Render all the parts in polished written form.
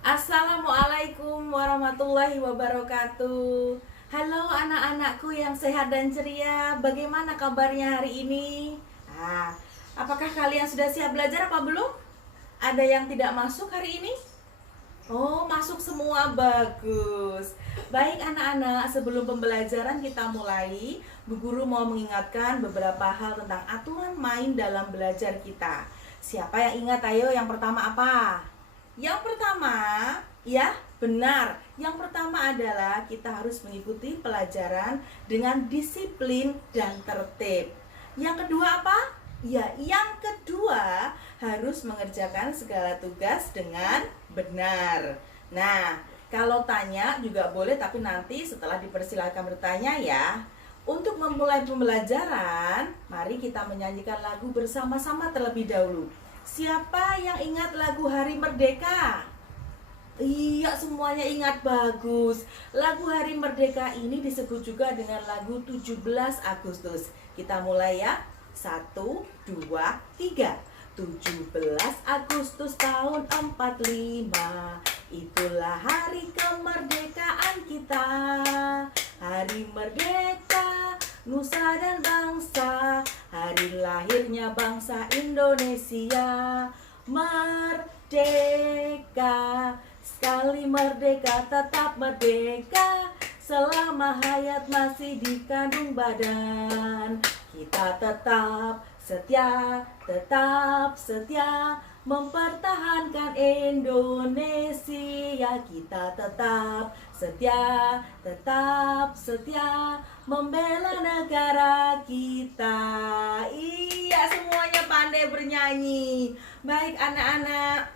Assalamualaikum warahmatullahi wabarakatuh. Halo anak-anakku yang sehat dan ceria. Bagaimana kabarnya hari ini? Apakah kalian sudah siap belajar apa belum? Ada yang tidak masuk hari ini? Oh, masuk semua, bagus. Baik anak-anak, sebelum pembelajaran kita mulai, Bu Guru mau mengingatkan beberapa hal tentang aturan main dalam belajar kita. Siapa yang ingat? Ayo, yang pertama apa? Yang pertama, ya benar. Yang pertama adalah kita harus mengikuti pelajaran dengan disiplin dan tertib. Yang kedua apa? Ya, yang kedua harus mengerjakan segala tugas dengan benar. Nah, kalau tanya juga boleh, tapi nanti setelah dipersilakan bertanya ya. Untuk memulai pembelajaran, mari kita menyanyikan lagu bersama-sama terlebih dahulu. Siapa yang ingat lagu Hari Merdeka? Iya, semuanya ingat, bagus. Lagu Hari Merdeka ini disebut juga dengan lagu 17 Agustus. Kita mulai ya. 1, 2, 3. 17 Agustus tahun 45, itulah hari kemerdekaan kita. Hari merdeka, nusa dan bangsa, hari lahirnya bangsa Indonesia. Merdeka, sekali merdeka tetap merdeka, selama hayat masih di kandung badan. Kita tetap setia mempertahankan Indonesia. Kita tetap setia membela negara kita. Iya, semuanya pandai bernyanyi. Baik anak-anak,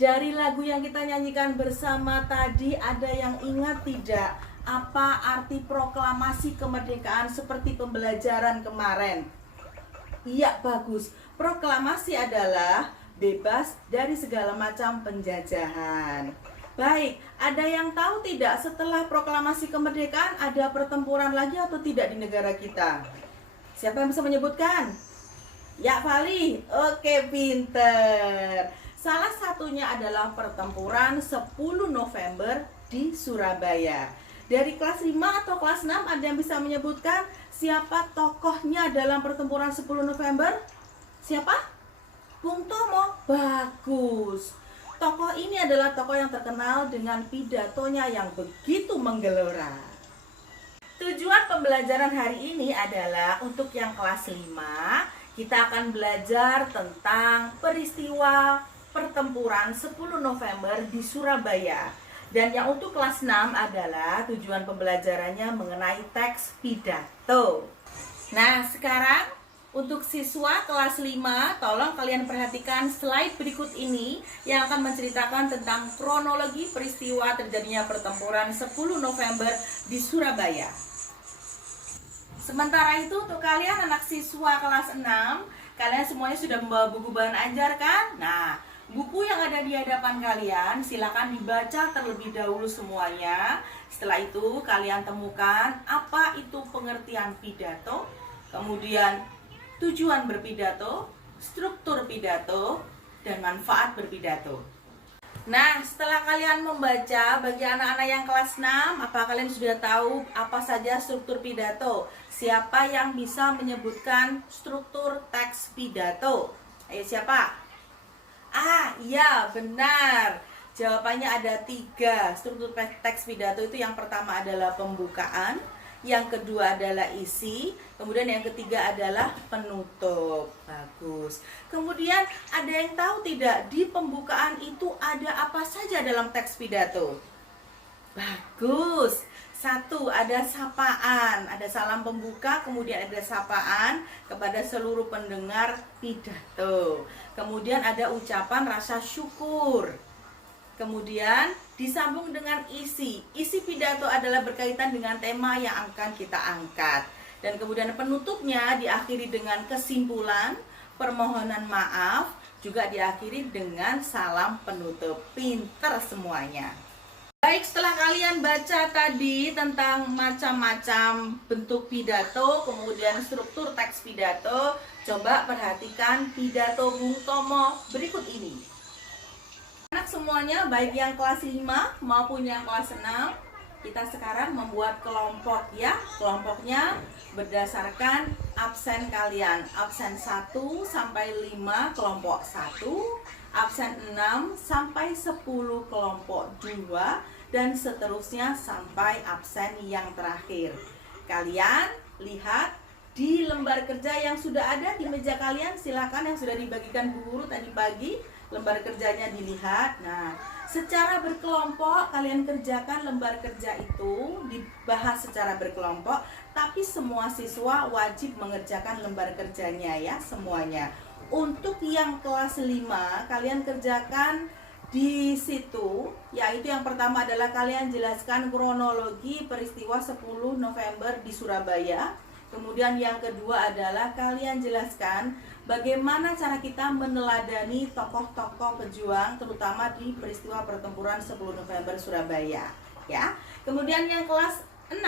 dari lagu yang kita nyanyikan bersama tadi, ada yang ingat tidak apa arti proklamasi kemerdekaan seperti pembelajaran kemarin? Iya, bagus. Proklamasi adalah bebas dari segala macam penjajahan. Baik, ada yang tahu tidak setelah proklamasi kemerdekaan ada pertempuran lagi atau tidak di negara kita? Siapa yang bisa menyebutkan? Ya, Fali. Oke, pinter. Salah satunya adalah pertempuran 10 November di Surabaya. Dari kelas 5 atau kelas 6 ada yang bisa menyebutkan siapa tokohnya dalam pertempuran 10 November? Siapa? Bung Tomo. Bagus. Tokoh ini adalah tokoh yang terkenal dengan pidatonya yang begitu menggelora. Tujuan pembelajaran hari ini adalah untuk yang kelas 5, kita akan belajar tentang peristiwa pertempuran 10 November di Surabaya. Dan yang untuk kelas 6 adalah tujuan pembelajarannya mengenai teks pidato. Nah, sekarang untuk siswa kelas 5, tolong kalian perhatikan slide berikut ini yang akan menceritakan tentang kronologi peristiwa terjadinya pertempuran 10 November di Surabaya. Sementara itu untuk kalian anak siswa kelas 6, kalian semuanya sudah membawa buku bahan ajar kan? Nah, buku yang ada di hadapan kalian silakan dibaca terlebih dahulu semuanya. Setelah itu kalian temukan apa itu pengertian pidato, kemudian tujuan berpidato, struktur pidato, dan manfaat berpidato. Nah, setelah kalian membaca, bagi anak-anak yang kelas 6, apa kalian sudah tahu apa saja struktur pidato? Siapa yang bisa menyebutkan struktur teks pidato? Ayo, siapa? Iya, benar. Jawabannya ada 3. Struktur teks pidato itu yang pertama adalah pembukaan, yang kedua adalah isi, kemudian yang ketiga adalah penutup. Bagus. Kemudian ada yang tahu tidak di pembukaan itu ada apa saja dalam teks pidato? Bagus. 1, ada sapaan, ada salam pembuka, kemudian ada sapaan kepada seluruh pendengar pidato. Kemudian ada ucapan rasa syukur. Kemudian disambung dengan isi. Isi pidato adalah berkaitan dengan tema yang akan kita angkat. Dan kemudian penutupnya diakhiri dengan kesimpulan, permohonan maaf, juga diakhiri dengan salam penutup. Pinter semuanya. Baik, setelah kalian baca tadi tentang macam-macam bentuk pidato, kemudian struktur teks pidato, coba perhatikan pidato Bung Tomo berikut ini. Anak semuanya, baik yang kelas 5 maupun yang kelas 6. Kita sekarang membuat kelompok ya. Kelompoknya berdasarkan absen kalian. Absen 1 sampai 5 kelompok 1, absen 6 sampai 10 kelompok 2, dan seterusnya sampai absen yang terakhir. Kalian lihat di lembar kerja yang sudah ada di meja kalian, silakan yang sudah dibagikan Bu Guru tadi pagi, lembar kerjanya dilihat. Nah, secara berkelompok kalian kerjakan lembar kerja itu, dibahas secara berkelompok, tapi semua siswa wajib mengerjakan lembar kerjanya ya, semuanya. Untuk yang kelas 5, kalian kerjakan di situ, yaitu yang pertama adalah kalian jelaskan kronologi peristiwa 10 November di Surabaya. Kemudian yang kedua adalah kalian jelaskan bagaimana cara kita meneladani tokoh-tokoh pejuang terutama di peristiwa pertempuran 10 November Surabaya, ya. Kemudian yang kelas 6,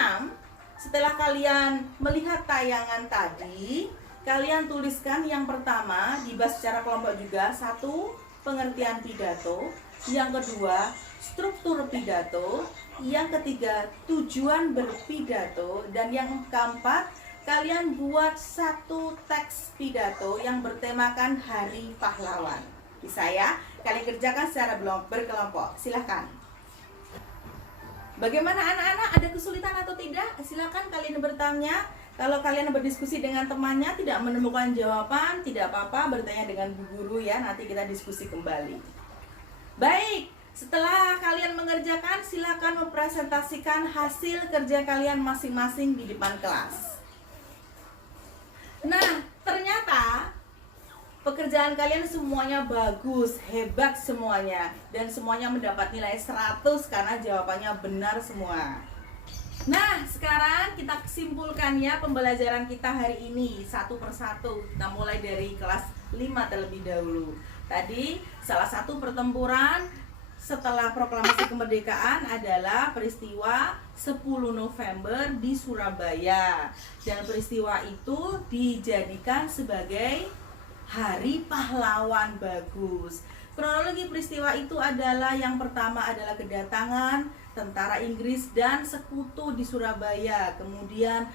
setelah kalian melihat tayangan tadi, kalian tuliskan yang pertama, dibahas secara kelompok juga, 1. Pengertian pidato, yang kedua struktur pidato, yang ketiga tujuan berpidato, dan yang keempat kalian buat satu teks pidato yang bertemakan Hari Pahlawan. Bisa ya? Kalian kerjakan secara berkelompok. Silahkan. Bagaimana anak-anak? Ada kesulitan atau tidak? Silahkan kalian bertanya. Kalau kalian berdiskusi dengan temannya tidak menemukan jawaban, tidak apa-apa, bertanya dengan Bu Guru ya, nanti kita diskusi kembali. Baik, setelah kalian mengerjakan, silakan mempresentasikan hasil kerja kalian masing-masing di depan kelas. Nah, ternyata pekerjaan kalian semuanya bagus, hebat semuanya, dan semuanya mendapat nilai 100 karena jawabannya benar semua. Nah, sekarang kita simpulkannya pembelajaran kita hari ini satu persatu. Kita mulai dari kelas 5 terlebih dahulu. Tadi salah satu pertempuran setelah proklamasi kemerdekaan adalah peristiwa 10 November di Surabaya. Dan peristiwa itu dijadikan sebagai Hari Pahlawan bagus. Kronologi peristiwa itu adalah yang pertama adalah kedatangan tentara Inggris dan sekutu di Surabaya. Kemudian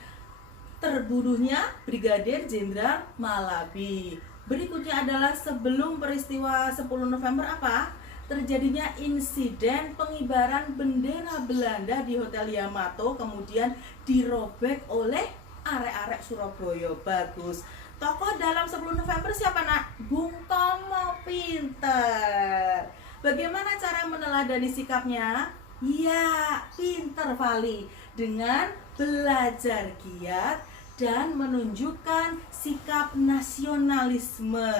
terbunuhnya Brigadir Jenderal Malabi. Berikutnya adalah sebelum peristiwa 10 November apa? Terjadinya insiden pengibaran bendera Belanda di Hotel Yamato, kemudian dirobek oleh arek-arek Surabaya. Bagus. Tokoh dalam 10 November siapa nak? Bung Tomo, pinter. Bagaimana cara meneladani sikapnya? Ya, pinter Vali. Dengan belajar giat dan menunjukkan sikap nasionalisme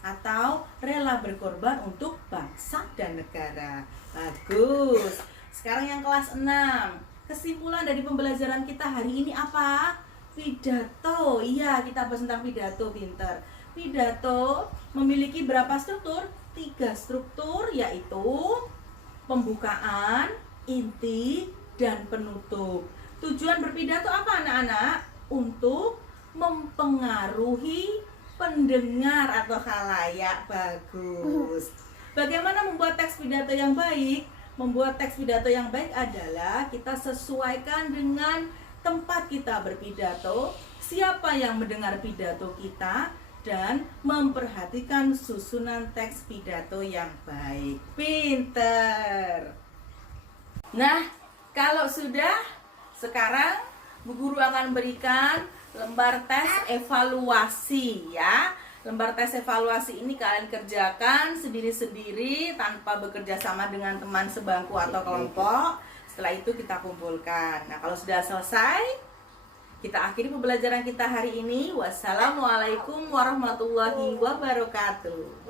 atau rela berkorban untuk bangsa dan negara. Bagus. Sekarang yang kelas 6. Kesimpulan dari pembelajaran kita hari ini apa? Pidato. Iya, kita bahas tentang pidato, pinter. Pidato memiliki berapa struktur? 3 struktur, yaitu pembukaan, inti, dan penutup. Tujuan berpidato apa anak-anak? Untuk mempengaruhi pendengar atau khalayak. Bagus. Bagaimana membuat teks pidato yang baik? Membuat teks pidato yang baik adalah kita sesuaikan dengan tempat kita berpidato, siapa yang mendengar pidato kita, dan memperhatikan susunan teks pidato yang baik. Pinter. Nah, kalau sudah, sekarang Bu Guru akan berikan lembar tes evaluasi ya. Lembar tes evaluasi ini kalian kerjakan sendiri-sendiri tanpa bekerja sama dengan teman sebangku atau kelompok. Setelah itu kita kumpulkan. Nah, kalau sudah selesai, kita akhiri pembelajaran kita hari ini. Wassalamualaikum warahmatullahi wabarakatuh.